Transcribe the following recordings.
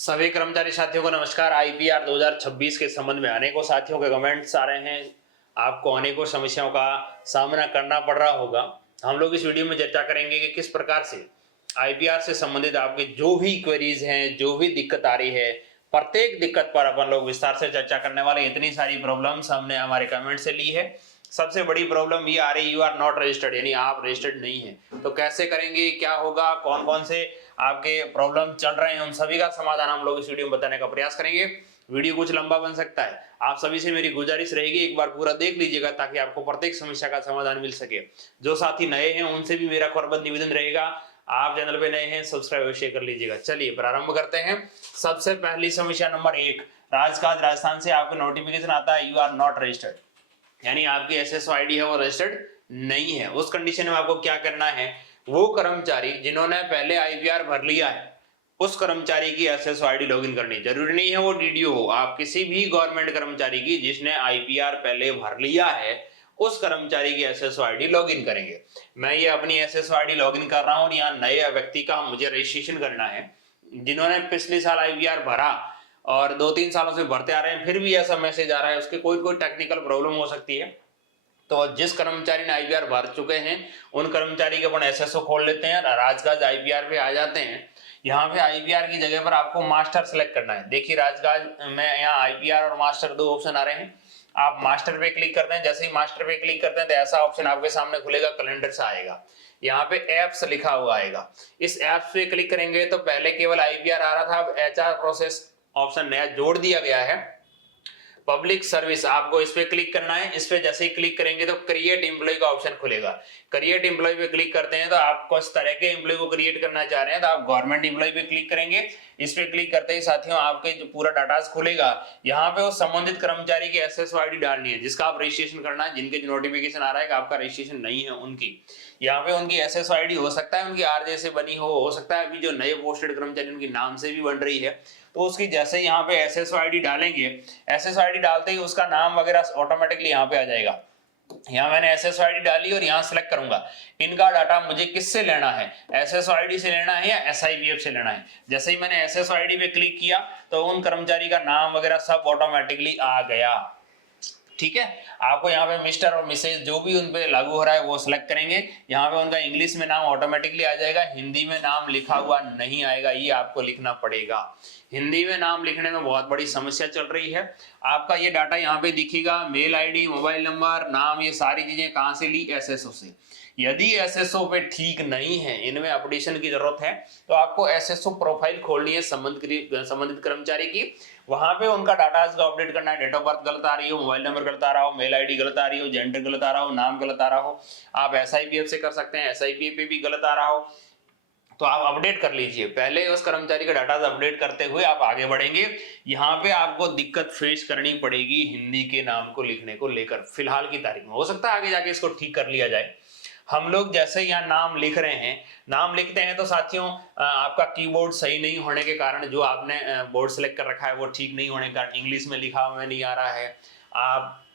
सभी कर्मचारी साथियों को नमस्कार। आईपीआर 2026 के संबंध में अनेकों साथियों के कमेंट्स आ रहे हैं। आपको अनेकों समस्याओं का सामना करना पड़ रहा होगा। हम लोग इस वीडियो में चर्चा करेंगे कि किस प्रकार से आईपीआर से संबंधित आपके जो भी क्वेरीज हैं, जो भी दिक्कत आ रही है, प्रत्येक दिक्कत पर अपन लोग विस्तार से चर्चा करने वाले। इतनी सारी प्रॉब्लम्स हमने हमारे कमेंट से ली है। सबसे बड़ी प्रॉब्लम ये आ रही, यू आर नॉट रजिस्टर्ड, यानी आप रजिस्टर्ड नहीं है। तो कैसे करेंगे, क्या होगा, कौन कौन से आपके प्रॉब्लम चल रहे हैं, उन सभी का समाधान हम लोग इस वीडियो में बताने का प्रयास करेंगे। वीडियो कुछ लंबा बन सकता है, आप सभी से मेरी गुजारिश रहेगी एक बार पूरा देख लीजिएगा ताकि आपको प्रत्येक समस्या का समाधान मिल सके। जो साथी नए हैं उनसे भी मेरा करबद्ध निवेदन रहेगा, आप चैनल पे नए हैं सब्सक्राइब अवश्य कर लीजिएगा। चलिए प्रारंभ करते हैं। सबसे पहली समस्या नंबर 1, राजकाज राजस्थान से आपको नोटिफिकेशन आता है, यू आर नॉट रजिस्टर्ड, यानी आपकी एसएसओ आईडी है वो रजिस्टर्ड नहीं है। उस कंडीशन में आपको क्या करना है, वो कर्मचारी जिन्होंने पहले आईपीआर भर लिया है उस कर्मचारी की एसएसओ आईडी लॉगिन करनी है। जरूरी नहीं है वो डीडीओ हो, आप किसी भी गवर्नमेंट कर्मचारी की जिसने आईपीआर पहले भर लिया है उस कर्मचारी की एसएसओ आईडी लॉगिन करेंगे। मैं ये अपनी एसएसओ आईडी लॉगिन कर रहा हूं और यहाँ नए व्यक्ति का मुझे रजिस्ट्रेशन करना है। जिन्होंने पिछले साल आईपीआर भरा और 2-3 सालों से भरते आ रहे हैं फिर भी ऐसा मैसेज आ रहा है, उसके कोई टेक्निकल प्रॉब्लम हो सकती है। तो जिस कर्मचारी ने आईपीआर भर चुके हैं उन कर्मचारी के अपन एसएसओ खोल लेते हैं, राजकाज आईपीआर पे आ जाते हैं। यहाँ पे आईपीआर की जगह पर आपको मास्टर सेलेक्ट करना है। देखिए राजकाज में यहाँ आईपीआर और मास्टर दो ऑप्शन आ रहे हैं। आप मास्टर पे क्लिक करते हैं, जैसे ही मास्टर पे क्लिक करते हैं तो ऐसा ऑप्शन आपके सामने खुलेगा, कैलेंडर से आएगा। यहाँ पे एप्स लिखा हुआ आएगा, इस एप्स पे क्लिक करेंगे तो पहले केवल आईपीआर आ रहा था, अब एचआर प्रोसेस ऑप्शन नया जोड़ दिया गया है, पब्लिक सर्विस। आपको इस पे क्लिक करना है। इस पे जैसे ही क्लिक करेंगे तो क्रिएट एम्प्लॉय का ऑप्शन खुलेगा। क्रिएट एम्प्लॉय पे क्लिक करते हैं तो आपको इस तरह के एम्प्लॉय को क्रिएट करना चाह रहे हैं तो आप गवर्नमेंट एम्प्लॉय पे क्लिक करेंगे। इस पे क्लिक करते ही साथियों आपके जो पूरा डाटा खुलेगा, यहाँ पे वो संबंधित कर्मचारी की एसएसओ आईडी डालनी है जिसका आप रजिस्ट्रेशन करना है। जिनके जो नोटिफिकेशन आ रहा है कि आपका रजिस्ट्रेशन नहीं है उनकी यहाँ पे उनकी एसएसओ आईडी हो सकता है उनकी आरजे से बनी हो सकता है अभी जो नए पोस्टेड कर्मचारी उनके नाम से भी बन रही है। तो उसकी जैसे यहाँ पे एसएसओ आईडी डालेंगे, एसएसओ आईडी डालते ही उसका नाम वगैरह ऑटोमेटिकली यहाँ पे आ जाएगा। यहाँ मैंने एसएसओ आईडी डाली और यहाँ सेलेक्ट करूंगा इनका डाटा मुझे किससे लेना है, एसएसओ आईडी से लेना है या एसआईपीएफ से लेना है। जैसे ही मैंने एसएसओ आईडी पे क्लिक किया तो उन कर्मचारी का नाम वगैरह सब ऑटोमेटिकली आ गया। ठीक है, आपको यहाँ पे मिस्टर और मिसेज जो भी उन पे लागू हो रहा है वो सिलेक्ट करेंगे। यहाँ पे उनका इंग्लिश में नाम ऑटोमेटिकली आ जाएगा, हिंदी में नाम लिखा हुआ नहीं आएगा, ये आपको लिखना पड़ेगा। हिंदी में नाम लिखने में बहुत बड़ी समस्या चल रही है। आपका ये डाटा यहाँ पे दिखेगा, मेल आईडी, मोबाइल नंबर, नाम, ये सारी चीजें कहाँ से ली, एसएसओ से। यदि एसएसओ पे ठीक नहीं है, इनमें अपडेशन की जरूरत है, तो आपको एसएसओ प्रोफाइल खोलनी है संबंधित कर्मचारी की। वहां पे उनका डाटा अपडेट करना है। डेट ऑफ बर्थ गलत आ रही हो, मोबाइल नंबर गलत आ रहा हो, मेल आईडी गलत आ रही हो, जेंडर गलत आ रहा हो, नाम गलत आ रहा हो, आप एसआईपीएफ से कर सकते हैं, एसआईपीएफ पे भी गलत आ रहा हो तो आप अपडेट कर लीजिए। पहले उस कर्मचारी का डाटा अपडेट करते हुए आप आगे बढ़ेंगे। यहाँ पे आपको दिक्कत फेस करनी पड़ेगी हिंदी के नाम को लिखने को लेकर फिलहाल की तारीख में। हो सकता है आगे जाके इसको ठीक कर लिया जाए। हम लोग जैसे यहाँ नाम लिख रहे हैं, नाम लिखते हैं तो साथियों आपका कीबोर्ड सही नहीं होने के कारण, जो आपने बोर्ड सेलेक्ट कर रखा है वो ठीक नहीं होने के कारण इंग्लिश में लिखा हुआ नहीं आ रहा है, आप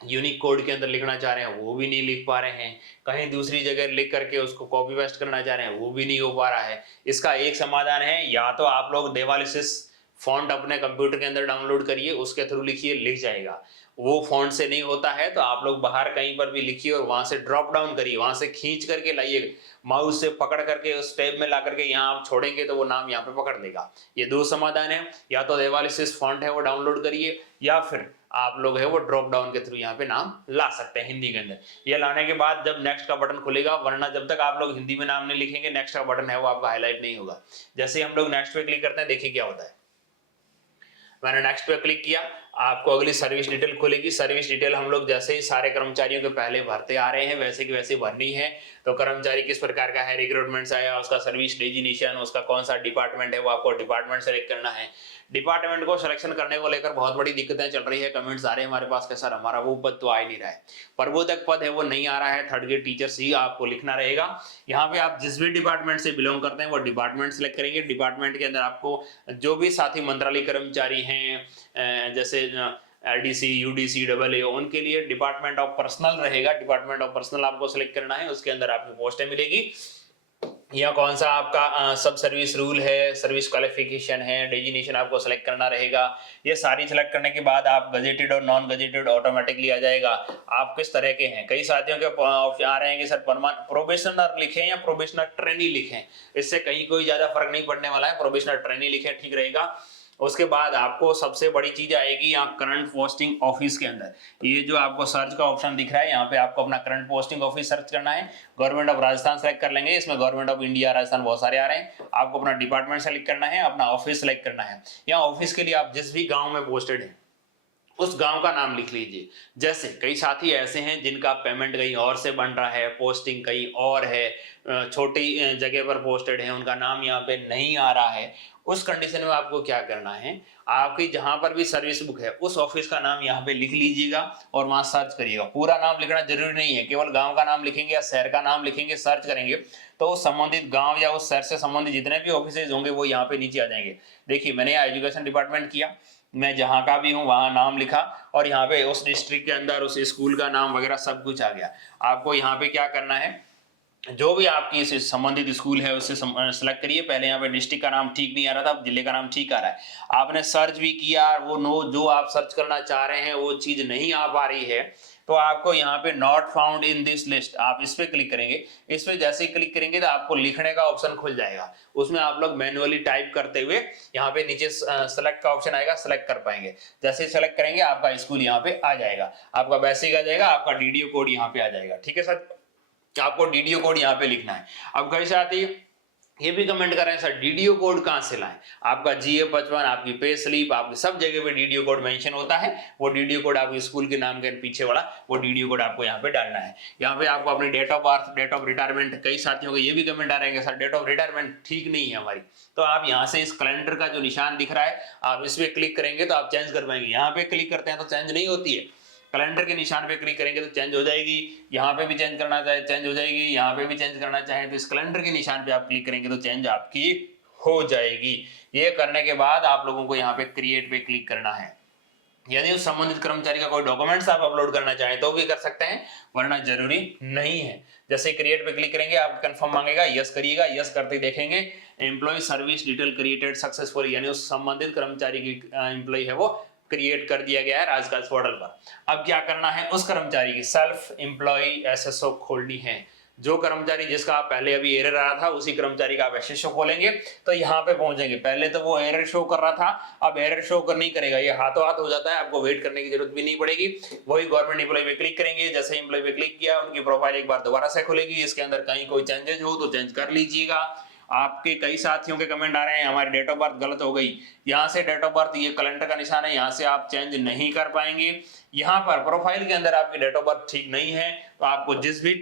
यूनिक कोड के अंदर लिखना चाह रहे हैं वो भी नहीं लिख पा रहे हैं, कहीं दूसरी जगह लिख करके उसको कॉपी पेस्ट करना चाह रहे हैं वो भी नहीं हो पा रहा है। इसका एक समाधान है, या तो आप लोग देवालिसिस फॉन्ट अपने कंप्यूटर के अंदर डाउनलोड करिए, उसके थ्रू लिखिए, लिख जाएगा। वो फॉन्ट से नहीं होता है तो आप लोग बाहर कहीं पर भी लिखिए और वहां से ड्रॉप डाउन करिए, वहां से खींच करके लाइए, माउस से पकड़ करके उस टैब में ला करके यहाँ आप छोड़ेंगे तो वो नाम यहाँ पे पकड़ लेगा। ये दो समाधान है, या तो देवालिसिस फॉन्ट है वो डाउनलोड करिए, या फिर आप लोग है वो ड्रॉप डाउन के थ्रू यहाँ पे नाम ला सकते हैं हिंदी के अंदर। ये लाने के बाद जब नेक्स्ट का बटन खुलेगा, वरना जब तक आप लोग हिंदी में नाम नहीं लिखेंगे नेक्स्ट का बटन है वो आपका हाईलाइट नहीं होगा। जैसे हम लोग नेक्स्ट पे क्लिक करते हैं, देखिए क्या होता है। मैंने नेक्स्ट पे क्लिक किया, आपको अगली सर्विस डिटेल खुलेगी। सर्विस डिटेल हम लोग जैसे ही सारे कर्मचारियों के पहले भरते आ रहे हैं वैसे की वैसे भरनी है। तो कर्मचारी किस प्रकार का है, रिक्रूटमेंट से आया, उसका सर्विस डेजिग्नेशन, उसका कौन सा डिपार्टमेंट है वो आपको डिपार्टमेंट सेलेक्ट करना है। डिपार्टमेंट को सिलेक्शन करने को लेकर बहुत बड़ी दिक्कतें चल रही है, कमेंट्स आ रहे हैं हमारे पास कि सर हमारा वो पद तो आ ही नहीं रहा है, प्रबोधक पद है वो नहीं आ रहा है, थर्ड ग्रेड टीचर्स ही आपको लिखना रहेगा। यहाँ पे आप जिस भी डिपार्टमेंट से बिलोंग करते हैं वो डिपार्टमेंट सेलेक्ट करेंगे। डिपार्टमेंट के अंदर आपको जो भी साथी मंत्रालय कर्मचारी हैं, जैसे एलडीसी, यूडीसी, डबल ए, उनके लिए डिपार्टमेंट ऑफ पर्सनल रहेगा। डिपार्टमेंट ऑफ पर्सनल आपको सिलेक्ट करना है, उसके अंदर आपको पोस्टें मिलेगी। या कौन सा आपका सब सर्विस रूल है, सर्विस क्वालिफिकेशन है, डेजिग्नेशन आपको सेलेक्ट करना रहेगा। ये सारी सेलेक्ट करने के बाद आप गजेटेड और नॉन गजेटेड ऑटोमेटिकली आ जाएगा। आप किस तरह के हैं, कई साथियों के ऑप्शन आ रहे हैं कि सर प्रोबेशनर लिखें या प्रोबेशनर ट्रेनी लिखें, इससे कहीं कोई ज्यादा फर्क नहीं पड़ने वाला है, प्रोबेशनर ट्रेनी लिखें ठीक रहेगा। उसके बाद आपको सबसे बड़ी चीज आएगी यहाँ करंट पोस्टिंग ऑफिस के अंदर, ये जो आपको सर्च का ऑप्शन दिख रहा है, यहाँ पे आपको अपना करंट पोस्टिंग ऑफिस सर्च करना है। गवर्नमेंट ऑफ राजस्थान सेलेक्ट कर लेंगे, इसमें गवर्नमेंट ऑफ इंडिया राजस्थान बहुत सारे आ रहे हैं। आपको अपना डिपार्टमेंट सेलेक्ट करना है, अपना ऑफिस सेलेक्ट करना है। यहाँ ऑफिस के लिए आप जिस भी गाँव में पोस्टेड है उस गांव का नाम लिख लीजिए। जैसे कई साथी ऐसे हैं जिनका पेमेंट कहीं और से बन रहा है, पोस्टिंग कहीं और है, छोटी जगह पर पोस्टेड है, उनका नाम यहाँ पे नहीं आ रहा है। उस कंडीशन में आपको क्या करना है, आपकी जहां पर भी सर्विस बुक है उस ऑफिस का नाम यहाँ पे लिख लीजिएगा और वहां सर्च करिएगा। पूरा नाम लिखना जरूरी नहीं है, केवल गांव का नाम लिखेंगे या शहर का नाम लिखेंगे, सर्च करेंगे तो उस संबंधित गांव या उस शहर से संबंधित जितने भी ऑफिसेज होंगे वो यहाँ पे नीचे आ जाएंगे। देखिए मैंने यहाँ एजुकेशन डिपार्टमेंट किया, मैं जहाँ का भी हूँ वहाँ नाम लिखा और यहाँ पे उस डिस्ट्रिक्ट के अंदर उस स्कूल का नाम वगैरह सब कुछ आ गया। आपको यहाँ पे क्या करना है, जो भी आपकी संबंधित स्कूल है उससे सेलेक्ट करिए। पहले यहाँ पे डिस्ट्रिक्ट का नाम ठीक नहीं आ रहा था, अब जिले का नाम ठीक आ रहा है। आपने सर्च भी किया, वो नो जो आप सर्च करना चाह रहे हैं वो चीज नहीं आ पा रही है, तो आपको यहाँ पे not found in this list, आप इस पे क्लिक करेंगे। इस पे जैसे ही क्लिक करेंगे तो आपको लिखने का ऑप्शन खुल जाएगा, उसमें आप लोग मैन्युअली टाइप करते हुए यहाँ पे नीचे सेलेक्ट का ऑप्शन आएगा, सेलेक्ट कर पाएंगे। जैसे ही सेलेक्ट करेंगे आपका स्कूल यहाँ पे आ जाएगा, आपका बेसिक आ जाएगा, आपका डीडीओ कोड यहाँ पे आ जाएगा। ठीक है सर, आपको डीडीओ कोड यहाँ पे लिखना है। अब कई साथी ये भी कमेंट कर रहे हैं सर डीडीओ कोड कहाँ से लाएं, आपका GA55, आपकी पे स्लिप, आपकी सब जगह पे डीडीओ कोड मेंशन होता है, वो डीडीओ कोड आपके स्कूल के नाम के पीछे वाला वो डीडीओ कोड आपको यहाँ पे डालना है। यहाँ पे आपको अपनी date of birth, date of retirement, कई साथियों को ये भी कमेंट आ रहे हैं सर डेट ऑफ रिटायरमेंट ठीक नहीं है हमारी, तो आप यहाँ से इस कैलेंडर का जो निशान दिख रहा है आप इस पे क्लिक करेंगे तो आप चेंज कर पाएंगे। यहाँ पे क्लिक करते हैं तो चेंज नहीं होती है, कैलेंडर के निशान पे क्लिक करेंगे तो चेंज हो जाएगी। यहाँ पे भी चेंज करना चाहे चेंज हो जाएगी, यहाँ पे भी चेंज करना चाहे तो इस कैलेंडर के निशान पे आप क्लिक करेंगे तो चेंज आपकी हो जाएगी। ये करने के बाद आप लोगों को यहाँ पे क्रिएट पे क्लिक करना है। यदि उस संबंधित कर्मचारी का कोई डॉक्यूमेंट्स आप अपलोड करना चाहें तो भी कर सकते हैं, वरना जरूरी नहीं है। जैसे क्रिएट पे क्लिक करेंगे आप कंफर्म मांगेगा, यस करिएगा, यस करते देखेंगे employ service detail created successfully, यानी उस संबंधित कर्मचारी की एम्प्लॉय है वो क्रिएट कर दिया गया है राजकाज पोर्टल पर। अब क्या करना है, उस कर्मचारी की सेल्फ एम्प्लॉय SSO खोलनी है। जो कर्मचारी जिसका पहले अभी एरर आ रहा था उसी कर्मचारी का आप SSO खोलेंगे तो यहाँ पे पहुंचेंगे। पहले तो वो एरर शो कर रहा था, अब एरर शो कर नहीं करेगा, ये हाथों हाथ हो जाता है, आपको वेट करने की जरूरत भी नहीं पड़ेगी। वही गवर्नमेंट एम्प्लॉय पे क्लिक करेंगे, जैसे एम्प्लॉय पे क्लिक किया उनकी प्रोफाइल एक बार दोबारा से खुलेगी, इसके अंदर कहीं कोई चेंजेस हो तो चेंज कर लीजिएगा। आपके कई साथियों के कमेंट आ रहे हैं हमारी डेट ऑफ बर्थ गलत हो गई, यहाँ से डेट ऑफ बर्थ ये कैलेंडर का निशान है, यहाँ से आप चेंज नहीं कर पाएंगे। यहाँ पर प्रोफाइल के अंदर आपकी डेट ऑफ बर्थ ठीक नहीं है तो आपको जिस भी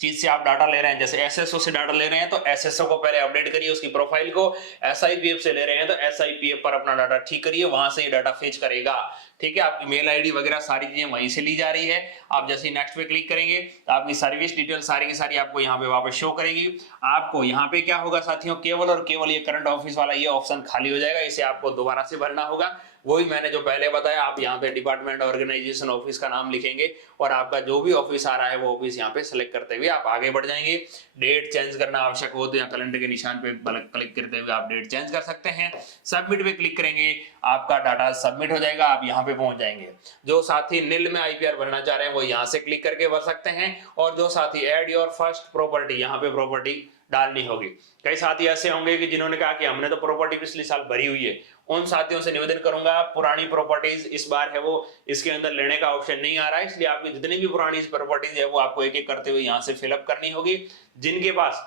चीज से आप डाटा ले रहे हैं, जैसे SSO से डाटा ले रहे हैं तो SSO को पहले अपडेट करिए, उसकी प्रोफाइल को। SIPF से ले रहे हैं तो SIPF पर अपना डाटा ठीक करिए, वहां से ये डाटा फेच करेगा। ठीक है, आपकी मेल ID वगैरह सारी चीजें वहीं से ली जा रही है। आप जैसे ही नेक्स्ट पे क्लिक करेंगे तो आपकी सर्विस डिटेल सारी की सारी आपको यहाँ पे वापस शो करेगी। आपको यहाँ पे क्या होगा साथियों, केवल और केवल ये करंट ऑफिस वाला ये ऑप्शन खाली हो जाएगा, इसे आपको दोबारा से भरना होगा। वही मैंने जो पहले बताया, आप यहाँ पे डिपार्टमेंट ऑर्गेनाइजेशन ऑफिस का नाम लिखेंगे और आपका जो भी ऑफिस आ रहा है वो ऑफिस यहाँ पे सेलेक्ट करते हुए आप आगे बढ़ जाएंगे। डेट चेंज करना आवश्यक हो तो यहाँ कैलेंडर के निशान पे क्लिक करते हुए आप डेट चेंज कर सकते हैं। सबमिट पे क्लिक करेंगे, आपका डाटा सबमिट हो जाएगा, आप यहाँ पे पहुंच जाएंगे। जो साथी निल में IPR भरना चाह रहे हैं वो यहाँ से क्लिक करके भर सकते हैं, और जो साथी एड योर फर्स्ट प्रॉपर्टी, यहाँ पे प्रॉपर्टी डालनी होगी। कई साथी ऐसे होंगे कि जिन्होंने कहा कि हमने तो प्रॉपर्टी पिछले साल भरी हुई है, उन साथियों से निवेदन करूंगा पुरानी प्रॉपर्टीज इस बार है वो इसके अंदर लेने का ऑप्शन नहीं आ रहा है, इसलिए आपकी जितनी भी पुरानी प्रॉपर्टीज है वो आपको एक एक करते हुए यहाँ से फिलअप करनी होगी। जिनके पास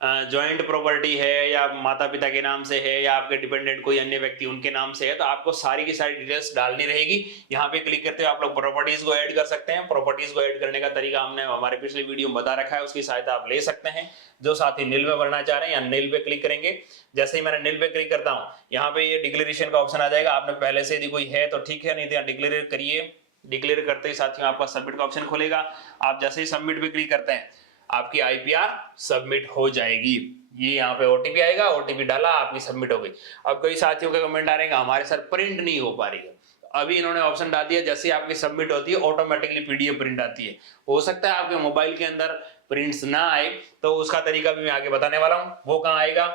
जॉइंट प्रॉपर्टी है या माता पिता के नाम से है या आपके डिपेंडेंट कोई अन्य व्यक्ति उनके नाम से है तो आपको सारी की सारी डिटेल्स डालनी रहेगी। यहाँ पे क्लिक करते हुए आप लोग प्रॉपर्टीज को ऐड कर सकते हैं। प्रॉपर्टीज को ऐड करने का तरीका हमने हमारे पिछले वीडियो में बता रखा है, उसकी सहायता आप ले सकते हैं। जो साथी नील में भरना चाह रहे हैं या नील पे क्लिक करेंगे, जैसे ही मैंने नील पे क्लिक करता हूँ यहाँ पे ये डिक्लेरेशन का ऑप्शन आ जाएगा। आपने पहले से यदि कोई है तो ठीक है, नहीं तो डिक्लेयर करिए। डिक्लेयर करते ही साथियों आपका सबमिट का ऑप्शन खुलेगा। आप जैसे ही सबमिट पे क्लिक करते हैं आपकी IPR सबमिट हो जाएगी। ये यहाँ पे OTP आएगा, OTP डाला, आपकी सबमिट हो गई। अब कई साथियों के कमेंट आ रहे हैं हमारे सर प्रिंट नहीं हो पा रही है, अभी इन्होंने ऑप्शन डाल दिया जैसे आपकी सबमिट होती है ऑटोमेटिकली PDF प्रिंट आती है। हो सकता है आपके मोबाइल के अंदर प्रिंट्स ना आए तो उसका तरीका भी मैं आगे बताने वाला हूं। वो कहाँ आएगा,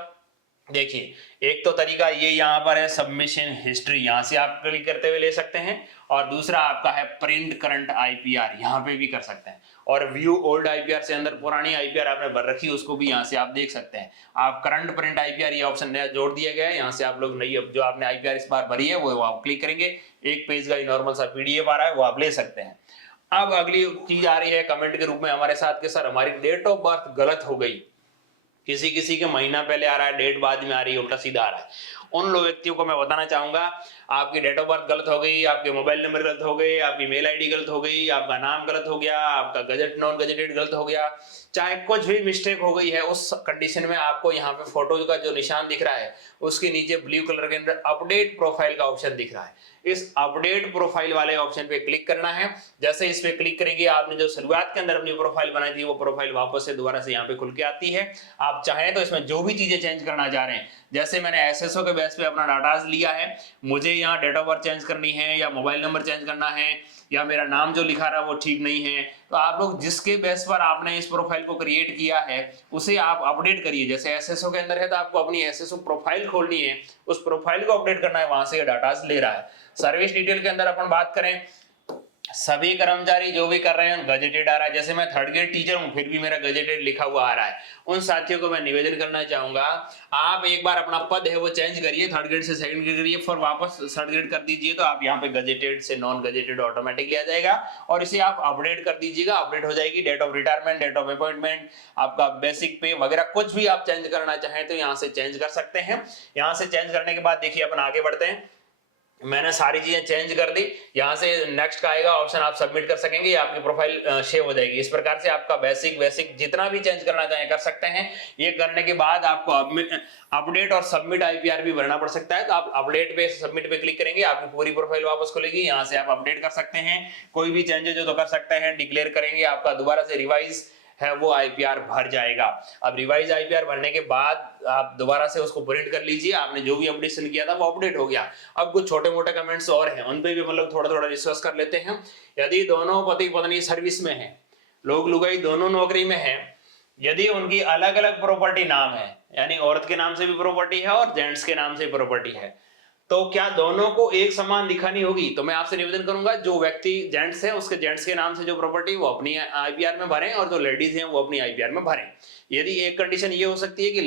देखिए एक तो तरीका ये यहाँ पर है सबमिशन हिस्ट्री, यहाँ से आप क्लिक करते हुए ले सकते हैं, और दूसरा आपका है प्रिंट करंट आईपीआर, यहाँ पे भी कर सकते हैं, और व्यू ओल्ड आईपीआर से अंदर पुरानी आईपीआर आपने भर रखी उसको भी यहाँ से आप देख सकते हैं। आप करंट प्रिंट आईपीआर ये ऑप्शन नया जोड़ दिया गया है, यहाँ से आप लोग नई जो आपने आईपीआर इस बार भरी है वो आप क्लिक करेंगे, एक पेज का नॉर्मल सा पीडीएफ आ रहा है वो आप ले सकते हैं। अब अगली चीज आ रही है कमेंट के रूप में हमारे साथ के सर हमारी डेट ऑफ बर्थ गलत हो गई, किसी किसी के महीना पहले आ रहा है, डेट बाद में आ रही है, उल्टा सीधा आ रहा है। उन लोग व्यक्तियों को मैं बताना चाहूंगा आपकी डेट ऑफ बर्थ गलत हो गई, आपके मोबाइल नंबर गलत हो गए, आपकी मेल आईडी गलत हो गई, आपका नाम गलत हो गया, आपका गजट नॉन गजेटेड गलत हो गया, चाहे कुछ भी मिस्टेक हो गई है, उस कंडीशन में आपको यहाँ पे फोटो का जो निशान दिख रहा है उसके नीचे ब्लू कलर के अंदर अपडेट प्रोफाइल का ऑप्शन दिख रहा है। इस अपडेट प्रोफाइल वाले ऑप्शन पे क्लिक करना है। जैसे इस पे क्लिक करेंगे आपने जो शुरुआत के अंदर अपनी प्रोफाइल बनाई थी वो प्रोफाइल वापस से दोबारा से यहाँ पे खुल के आती है। आप चाहें तो इसमें जो भी चीजें चेंज करना चाह रहे हैं, जैसे मैंने एसएसओ के बेस पे अपना डाटा लिया है, मुझे यहाँ डेट ऑफ बर्थ चेंज करनी है या मोबाइल नंबर चेंज करना है या मेरा नाम जो लिखा रहा है वो ठीक नहीं है, तो आप लोग जिसके बेस पर आपने इस प्रोफाइल को क्रिएट किया है उसे आप अपडेट करिए। जैसे एसएसओ के अंदर है तो आपको अपनी एसएसओ प्रोफाइल खोलनी है, उस प्रोफाइल को अपडेट करना है, वहां से डाटा ले रहा है। सर्विस डिटेल के अंदर अपन बात करें, सभी कर्मचारी जो भी कर रहे हैं गजेटेड आ रहा है। जैसे मैं थर्ड ग्रेड टीचर हूं फिर भी मेरा गजेटेड लिखा हुआ आ रहा है। उन साथियों को मैं निवेदन करना चाहूंगा आप एक बार अपना पद है वो चेंज करिए, थर्ड ग्रेड से सेकंड ग्रेड करिए, फिर वापस थर्ड ग्रेड कर दीजिए, तो आप यहाँ पे गजेटेड से नॉन गजेटेड ऑटोमेटिकली आ जाएगा और इसे आप अपडेट कर दीजिएगा, अपडेट हो जाएगी। Date of retirement, date of appointment, आपका बेसिक पे वगैरह कुछ भी आप चेंज करना चाहें तो यहाँ से चेंज कर सकते हैं। यहाँ से चेंज करने के बाद देखिए अपन आगे बढ़ते हैं। मैंने सारी चीजें चेंज कर दी, यहाँ से नेक्स्ट का आएगा ऑप्शन, आप सबमिट कर सकेंगे, आपकी प्रोफाइल सेव हो जाएगी। इस प्रकार से आपका बेसिक जितना भी चेंज करना चाहें कर सकते हैं। ये करने के बाद आपको अपडेट और सबमिट आईपीआर भी भरना पड़ सकता है, तो आप अपडेट पे सबमिट पे क्लिक करेंगे, आपकी पूरी प्रोफाइल वापस खुलेगी। यहाँ से आप अपडेट कर सकते हैं, कोई भी चेंजेस हो तो कर सकते हैं, डिक्लेयर करेंगे, आपका दोबारा से रिवाइज है वो आईपीआर भर जाएगा। अब रिवाइज आईपीआर भरने के बाद आप दोबारा से उसको प्रिंट कर लीजिए, आपने जो भी अपडेशन किया था वो अपडेट हो गया। अब कुछ छोटे मोटे कमेंट्स और हैं, उन पे भी मतलब थोड़ा थोड़ा डिस्कस कर लेते हैं। यदि दोनों पति पत्नी सर्विस में है, लोग लुगाई दोनों नौकरी में है, यदि उनकी अलग अलग प्रॉपर्टी नाम है, यानी औरत के नाम से भी प्रॉपर्टी है और जेंट्स के नाम से प्रॉपर्टी है, तो क्या दोनों को एक समान दिखानी होगी? तो मैं आपसे निवेदन करूंगा जो व्यक्ति जेंट्स है उसके जेंट्स के नाम से जो प्रॉपर्टी वो अपनी आईपीआर में भरें और जो लेडीज हैं वो अपनी आईपीआर में भरें। यदि एक कंडीशन ये हो सकती है कि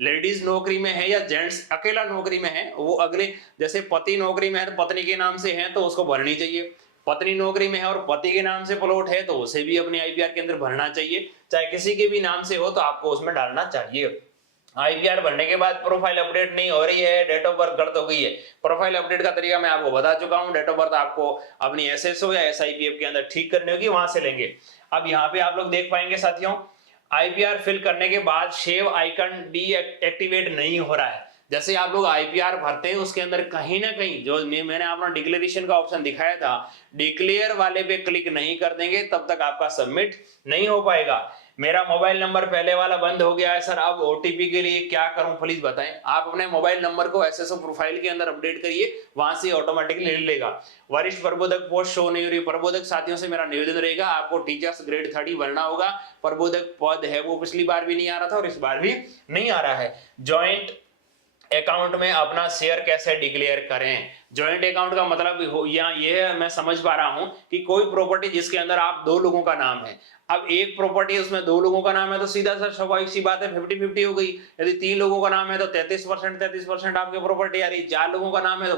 लेडीज नौकरी में है या जेंट्स अकेला नौकरी में है, वो अगले जैसे पति नौकरी में है तो पत्नी के नाम से है तो उसको भरनी चाहिए, पत्नी नौकरी में है और पति के नाम से प्लॉट है तो उसे भी अपने आईपीआर के अंदर भरना चाहिए। चाहे किसी के भी नाम से हो तो आपको उसमें डालना चाहिए। आईपीआर भरने के बाद प्रोफाइल अपडेट नहीं हो रही है, डेट ऑफ बर्थ गलत हो गई है, प्रोफाइल अपडेट का तरीका मैं आपको बता चुका हूं। डेट ऑफ बर्थ आपको अपनी एसएसओ या एसआईपीएफ के अंदर ठीक करनी होगी, वहां से लेंगे। अब यहाँ पे आप लोग देख पाएंगे साथियों, आईपीआर फिल करने के बाद सेव आइकन डीएक्टिवेट नहीं हो रहा है। जैसे आप लोग आईपीआर भरते हैं उसके अंदर कहीं ना कहीं जो मैंने अपना डिक्लेरेशन का ऑप्शन दिखाया था, डिक्लेयर वाले पे क्लिक नहीं कर देंगे तब तक आपका सबमिट नहीं हो पाएगा। मेरा मोबाइल नंबर पहले वाला बंद हो गया है सर, अब ओटीपी के लिए क्या करूं प्लीज बताएं। आप अपने मोबाइल नंबर को एसएसओ प्रोफाइल के अंदर अपडेट करिए, वहां से ऑटोमेटिकली ले लेगा। वरिष्ठ प्रबोधक पोस्ट शो नहीं हो रही, प्रबोधक साथियों से मेरा निवेदन रहेगा आपको टीचर्स ग्रेड 30 भरना होगा। प्रबोधक पद है वो पिछली बार भी नहीं आ रहा था और इस बार भी नहीं आ रहा है। ज्वाइंट अकाउंट में अपना शेयर कैसे डिक्लेयर करें? ज्वाइंट अकाउंट का मतलब ये मैं समझ पा रहा हूं कि कोई प्रॉपर्टी जिसके अंदर आप दो लोगों का नाम है, अब एक प्रॉपर्टी उसमें दो लोगों का नाम है तो सीधा सा स्वाभाविक सी बात है 50-50 हो गई। यदि 3 लोगों का नाम है तो 33% आपकी प्रॉपर्टी आ रही, 4 लोगों का नाम है तो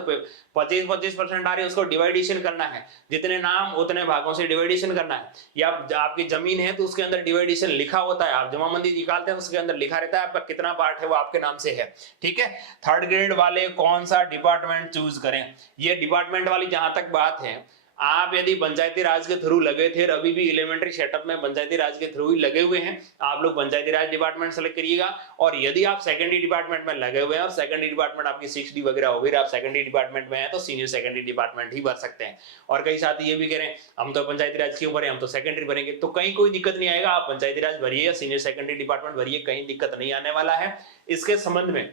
25% आ रही है। उसको डिवाइडेशन करना है, जितने नाम उतने भागों से डिवाइडेशन करना है। या आपकी जमीन है तो उसके अंदर डिवाइडेशन लिखा होता है, आप जमाबंदी निकालते हैं उसके अंदर लिखा रहता है आपका कितना पार्ट है वो आपके नाम से है। ठीक है, थर्ड ग्रेड वाले कौन सा डिपार्टमेंट चूज करें? ये डिपार्टमेंट वाली जहां तक बात है, आप यदि पंचायती राज के थ्रू लगे थे, अभी भी एलिमेंट्री सेटअप में पंचायती राज के थ्रू ही लगे हुए हैं, आप लोग पंचायती राज डिपार्टमेंट सेलेक्ट करिएगा। और यदि आप सेकेंडरी डिपार्टमेंट में लगे हुए हैं और सेकेंडरी डिपार्टमेंट आपकी 6D वगैरह हो गई, आप सेकेंडरी डिपार्टमेंट में है तो सीनियर सेकेंडरी डिपार्टमेंट ही भर सकते हैं। और कई साथी ये भी कह रहे हैं हम तो पंचायती राज क्यों भरे, हम तो सेकेंडरी भरेंगे, तो कहीं कोई दिक्कत नहीं आएगा। आप पंचायती राज भरिए या सीनियर सेकेंडरी डिपार्टमेंट भरिए, कहीं दिक्कत नहीं आने वाला है। इसके संबंध में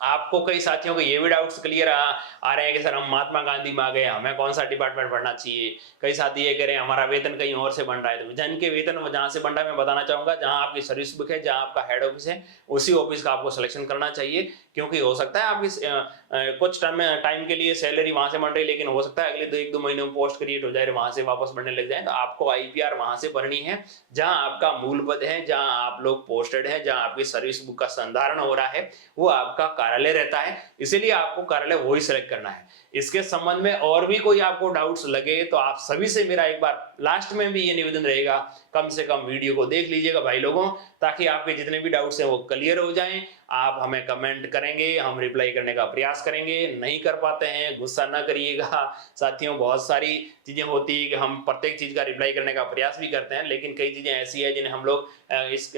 आपको कई साथियों को ये भी डाउट्स क्लियर आ रहे हैं कि सर हम महात्मा गांधी में आ गए, हमें कौन सा डिपार्टमेंट पढ़ना चाहिए। कई साथी ये कह रहे हैं हमारा वेतन कहीं और से बन रहा है, तो जिनके वेतन जहाँ से बन रहा है मैं बताना चाहूंगा जहाँ आपकी सर्विस बुक है, जहाँ आपका हेड ऑफिस है, उसी ऑफिस का आपको सिलेक्शन करना चाहिए। क्योंकि हो सकता है आपकी कुछ टाइम के लिए सैलरी वहां से बन रही है, लेकिन हो सकता है अगले 1-2 महीनों में पोस्ट क्रिएट हो जाए, वहां से वापस बढ़ने लग जाए। तो आपको आईपीआर वहां से भरनी है जहां आपका मूल पद है, जहां आप लोग पोस्टेड है, जहां आपकी सर्विस बुक का संधारण हो रहा है, वो आपका कार्यालय रहता है। इसीलिए आपको कार्यालय वही सिलेक्ट करना है। इसके संबंध में और भी कोई आपको डाउट्स लगे तो आप सभी से मेरा एक बार लास्ट में भी ये निवेदन रहेगा, कम से कम वीडियो को देख लीजिएगा भाई लोगों, ताकि आपके जितने भी डाउट्स हैं वो क्लियर हो जाएं। आप हमें कमेंट करेंगे, हम रिप्लाई करने का प्रयास करेंगे। नहीं कर पाते हैं गुस्सा ना करिएगा साथियों, बहुत सारी चीजें होती है कि हम प्रत्येक चीज का रिप्लाई करने का प्रयास भी करते हैं, लेकिन कई चीजें ऐसी है जिन्हें हम लोग इस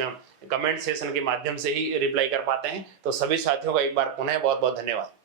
कमेंट सेशन के माध्यम से ही रिप्लाई कर पाते हैं। तो सभी साथियों का एक बार पुनः बहुत बहुत धन्यवाद।